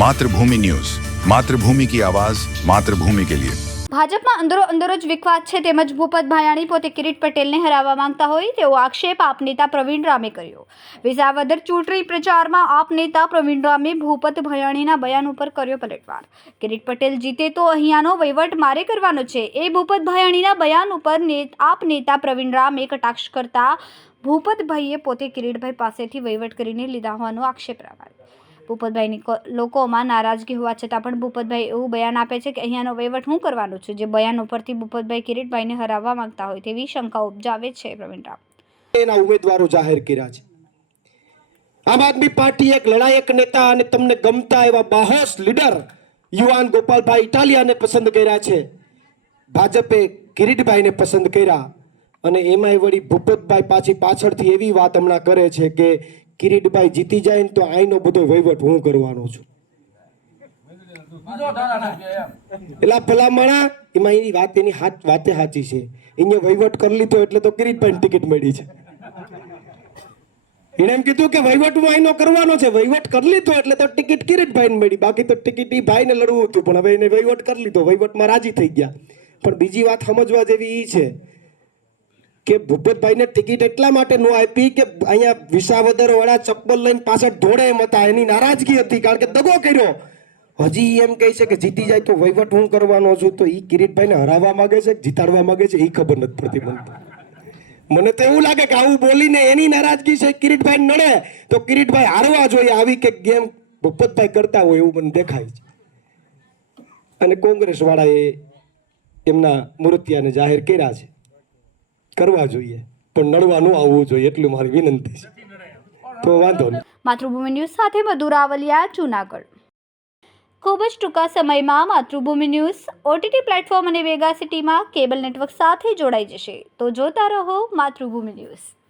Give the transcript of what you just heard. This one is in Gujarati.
માતૃભૂમિ ન્યૂઝ. માતૃભૂમિ કી આવાઝ માતૃભૂમિ કે લિયે. ભાજપમાં અંદરો અંદર જ વિખવાદ છે તેમજ ભૂપત ભાયાણી પોતે કિરીટ પટેલને હરાવવા માંગતા હોય તેવો આક્ષેપ આપ નેતા પ્રવીણ રામે કર્યો. વિસાવદર ચૂંટણી પ્રચારમાં આપ નેતા પ્રવીણ રામે ભૂપત ભાયાણીના બયાન ઉપર કર્યો પલટવાર. કિરીટ પટેલ જીતે તો અહીંયાનો વહીવટ મારે કરવાનો છે. એ ભૂપત ભાયાણીના બયાન ઉપર આપ નેતા પ્રવીણ રામે કટાક્ષ કરતા ભૂપતભાઈએ પોતે કિરીટભાઈ પાસેથી વહીવટ કરીને લીધા હોવાનો આક્ષેપ રાખ્યો ભૂપતભાઈની લોકોમાં નારાજગી હોવા છતાં પણ ભૂપતભાઈ એવું બયાન આપે છે કે અહીંયાનો વહીવટ હું કરવાનું છું? જે બયાન ઉપરથી ભૂપતભાઈ કિરીટભાઈને હરાવવા માંગતા હોય તેવી શંકા ઉપજાવે છે પ્રવીણ રાવ. એના ઉમેદવારો જાહેર કર્યા છે. આમ આદમી પાર્ટી એક લડાયક નેતા અને તમને ગમતા એવા બાહોશ લીડર યુવાન ગોપાલભાઈ ઇટાલિયાને પસંદ કર્યા છે. ભાજપે કિરીટભાઈને પસંદ કર્યા અને એમાંય વળી ભૂપતભાઈ પાછી પાછળથી એવી વાત હમણાં કરે છે કે કિરીટભાઈ જીતી જાય ને તો આઈનો બધો વહીવટ હું કરવાનો છું. એટલે ભલામણા એમાં એની વાત, એની વાતે સાચી છે. એને વહીવટ કરી લીધો એટલે તો કિરીટભાઈ ટિકિટ મળી છે. એણે એમ કીધું કે વહીવટ હું આઈનો કરવાનો છે. વહીવટ કરી લીધો એટલે તો ટિકિટ કિરીટભાઈને મળી. બાકી તો ટિકિટ ઈ ભાઈને લડવું હતું, પણ હવે એને વહીવટ કરી લીધો. વહીવટમાં રાજી થઈ ગયા. પણ બીજી વાત સમજવા જેવી એ છે કે ભૂપતભાઈને ટિકિટ એટલા માટે ન આપી કે અહીંયા વિસાવદર વાળા ચપ્પલ લઈને પાછળ ધોળે એમ હતા. એની નારાજગી હતી કારણ કે દગો કર્યો. હજી એમ કહે છે કે જીતી જાય તો વહીવટ હું કરવાનો છું. તો એ કિરીટભાઈને હરાવવા માંગે છે, જીતાડવા માંગે છે એ ખબર નથી પડતી મને. મને તો એવું લાગે કે આવું બોલીને એની નારાજગી છે, કિરીટભાઈ નડે તો કિરીટભાઈ હારવા જોઈએ આવી કે ગેમ ભૂપતભાઈ કરતા હોય એવું મને દેખાય છે. અને કોંગ્રેસ વાળાએ એમના મૂર્તિયાને જાહેર કર્યા છે. કરવા જોઈએ. પણ નડવાનું આવવું જોઈએ એટલું મારી વિનંતી છે. તો વાંધો નહીં. માતૃભૂમિ ન્યૂઝ સાથે મધુરાવલિયા રાવલિયા જૂનાગઢ. ખૂબ જ ટૂંકા સમયમાં માતૃભૂમિ ન્યૂઝ ઓટીટી પ્લેટફોર્મ અને વેગા સિટીમાં કેબલ નેટવર્ક સાથે જોડાઈ જશે. તો જોતા રહો માતૃભૂમિ ન્યૂઝ.